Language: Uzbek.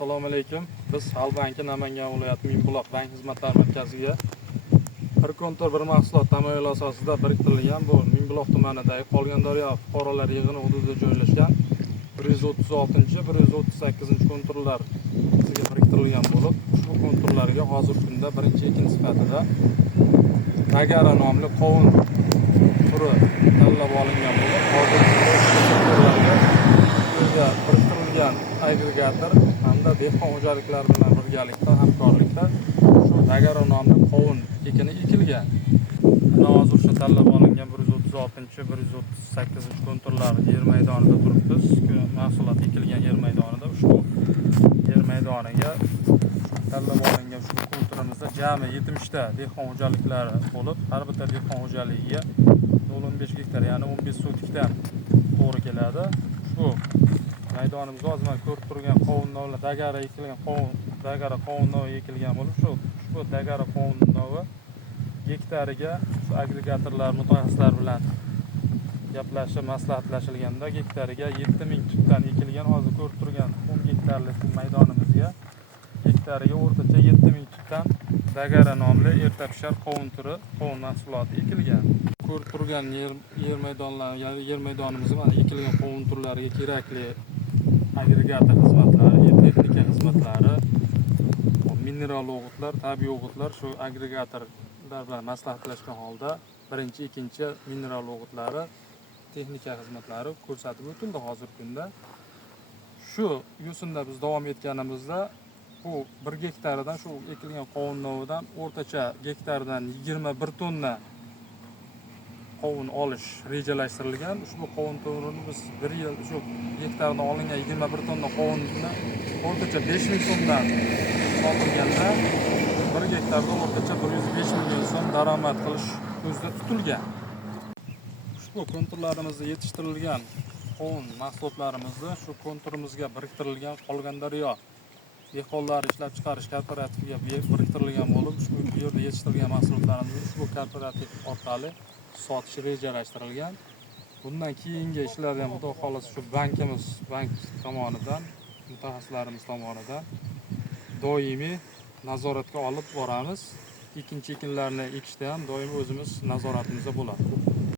Assalomu alaykum. Biz Halbanki Namangan viloyati Mingbuloq bank xizmatlari markaziga bir kontor bir mahsulot tamoyil asosida biriktirilgan bu Mingbuloq tumanidagi Qolgandaryo fuqarolar yig'ini hududida joylashgan 136-138 kontorlarga biriktirilgan bo'lib, ushbu kontorlarga hozirgi kunda birinchi ekin sifatida Nagara nomli qovun turi tanlab olingan bo'lib, hozirgi kontorlarga biriktirilgan agregator hamda dehqon xo'jaliklari bilan birgalikda hamkorlikda shu Nagara nomli qovun ekini ekilgan. Hozir shu tanlab olingan 136-138 kontorlar yer maydonida turibmiz. Mahsulot ekilgan yer maydonida ushbu yer maydoniga tanlab olingan ushbu kontorimizda jami 70 ta dehqon xo'jaliklari bo'lib, har bir dehqon xo'jaligiga 0.15 gektar, ya'ni 15 sotikdan to'g'ri keladi. Shu maydonimizda hozir mana ko'rib turgan qovunlar Dagara ekilgan qovun, Dagara qovunlar ekilgan bo'lib, ushbu Dagara qovunlar gektariga shu agregatorlar mutaxassislar bilan gaplashib maslahatlashilganda gektariga 7000 tutdan ekilgan. Hozir ko'rib turgan 10 gektarlik maydonimizga gektariga o'rtacha 7000 tutdan Dagara nomli erta pishar qovun turi qovun mahsuloti ekilgan. Ko'rib turgan yer maydonimizda mana ekilgan qovun turlariga kerakli agregator xizmatlari, texnika xizmatlari, mineral o'g'itlar, tabiiy o'g'itlar shu agregatorlar bilan maslahatlashgan holda birinchi, ikkinchi mineral o'g'itlari, texnika xizmatlari ko'rsatib o'tildi hozirgi kunda. Shu yo'sinda biz davom etganimizda bu 1 gektaridan shu ekilgan qovunlardan o'rtacha gektardan 21 tonna qovun olish rejalashtirilgan. Ushbu qovun turini biz 1 yil shu gektardan olingan 21 tonna qovunni o'rtacha 5000 so'mdan sotilganda 1 gektarda o'rtacha 105 million so'm daromad qilish ko'zda tutilgan. Ushbu kontorlarimizda yetishtirilgan qovun mahsulotlarimizni shu kontorimizga biriktirilgan Qolgandaryo dehqonlar ishlab chiqarish kooperativa biriktirilgan bo'lib, ushbu yerda yetishtirilgan mahsulotlarimizni ushbu kooperativ orqali sotish rejalashtirilgan. Bundan keyingi ishlarni ham xudo xolasa shu bank tomonidan, mutaxassislarimiz tomonidan doimiy nazoratga olib boramiz. Ikkinchi ekinlarni ekishda ham doim o'zimiz nazoratimizda bo'ladi.